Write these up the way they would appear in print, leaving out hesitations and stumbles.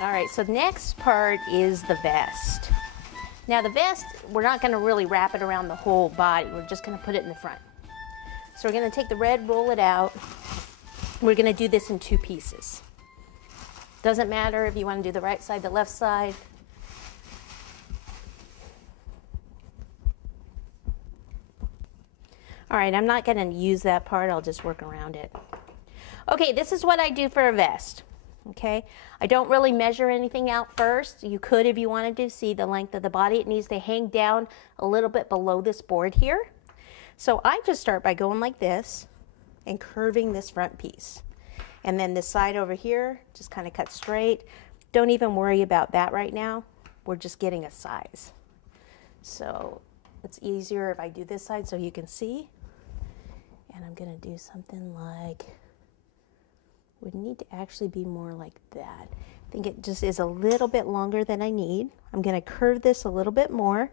All right, so the next part is the vest. Now the vest, we're not gonna really wrap it around the whole body. We're just gonna put it in the front. So we're gonna take the red, roll it out. We're gonna do this in 2 pieces. Doesn't matter if you wanna do the right side, the left side. All right, I'm not gonna use that part, I'll just work around it. Okay, this is what I do for a vest. Okay, I don't really measure anything out first. You could if you wanted to see the length of the body. It needs to hang down a little bit below this board here. So I just start by going like this and curving this front piece. And then this side over here, just kind of cut straight. Don't even worry about that right now. We're just getting a size. So it's easier if I do this side so you can see. And I'm gonna do something like, would need to actually be more like that. I think it just is a little bit longer than I need. I'm gonna curve this a little bit more.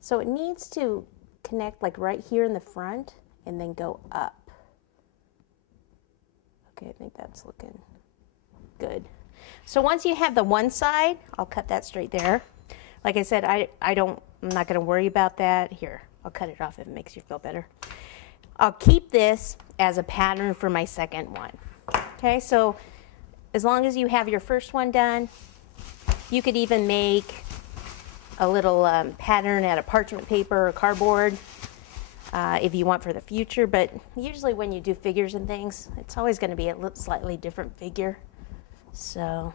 So it needs to connect like right here in the front and then go up. Okay, I think that's looking good. So once you have the one side, I'll cut that straight there. Like I said, I'm not gonna worry about that. Here, I'll cut it off if it makes you feel better. I'll keep this as a pattern for my second one. Okay, so as long as you have your first one done, you could even make a little pattern out of parchment paper or cardboard if you want for the future, but usually when you do figures and things, it's always going to be a slightly different figure. So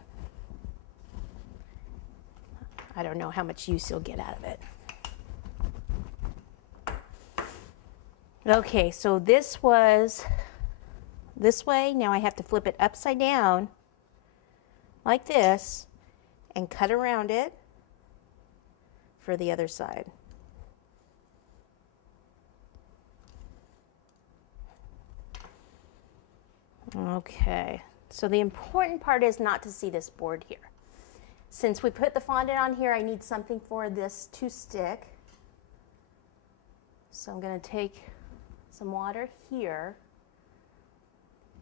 I don't know how much use you'll get out of it. Okay, so this was this way. Now I have to flip it upside down like this and cut around it for the other side. Okay, so the important part is not to see this board here. Since we put the fondant on here, I need something for this to stick. So I'm going to take some water here,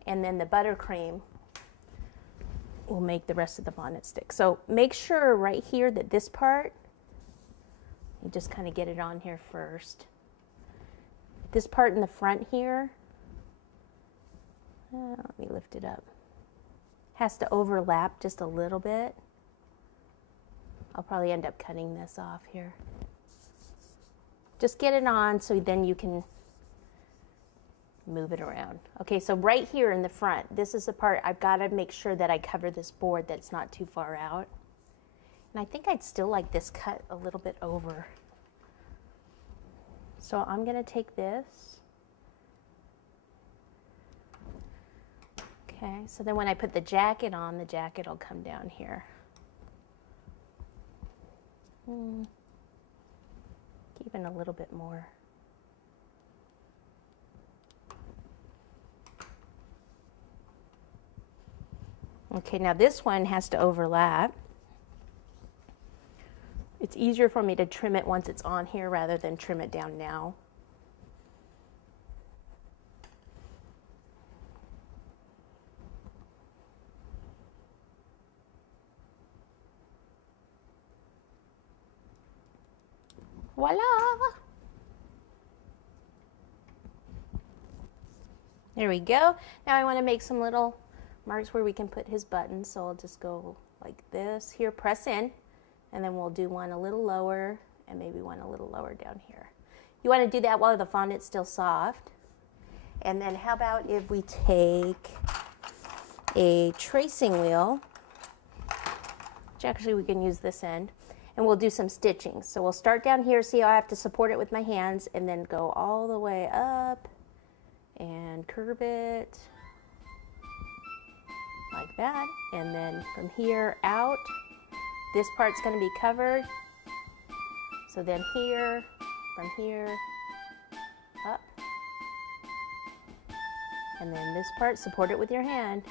and then the buttercream will make the rest of the fondant stick. So make sure right here that this part, you just kind of get it on here first. This part in the front here, let me lift it up, has to overlap just a little bit. I'll probably end up cutting this off here. Just get it on so then you can move it around. Okay, so right here in the front, this is the part I've got to make sure that I cover this board, that it's not too far out. And I think I'd still like this cut a little bit over. So I'm going to take this. Okay, so then when I put the jacket on, the jacket will come down here. Even a little bit more. Okay, now this one has to overlap. It's easier for me to trim it once it's on here rather than trim it down now. Voila! There we go. Now I want to make some little marks where we can put his buttons, so I'll just go like this. Here, press in, and then we'll do one a little lower and maybe one a little lower down here. You want to do that while the fondant's still soft. And then how about if we take a tracing wheel, which actually we can use this end, and we'll do some stitching. So we'll start down here, see how I have to support it with my hands, and then go all the way up and curve it like that. And then from here out, this part's going to be covered. So then here, from here, up. And then this part, support it with your hand.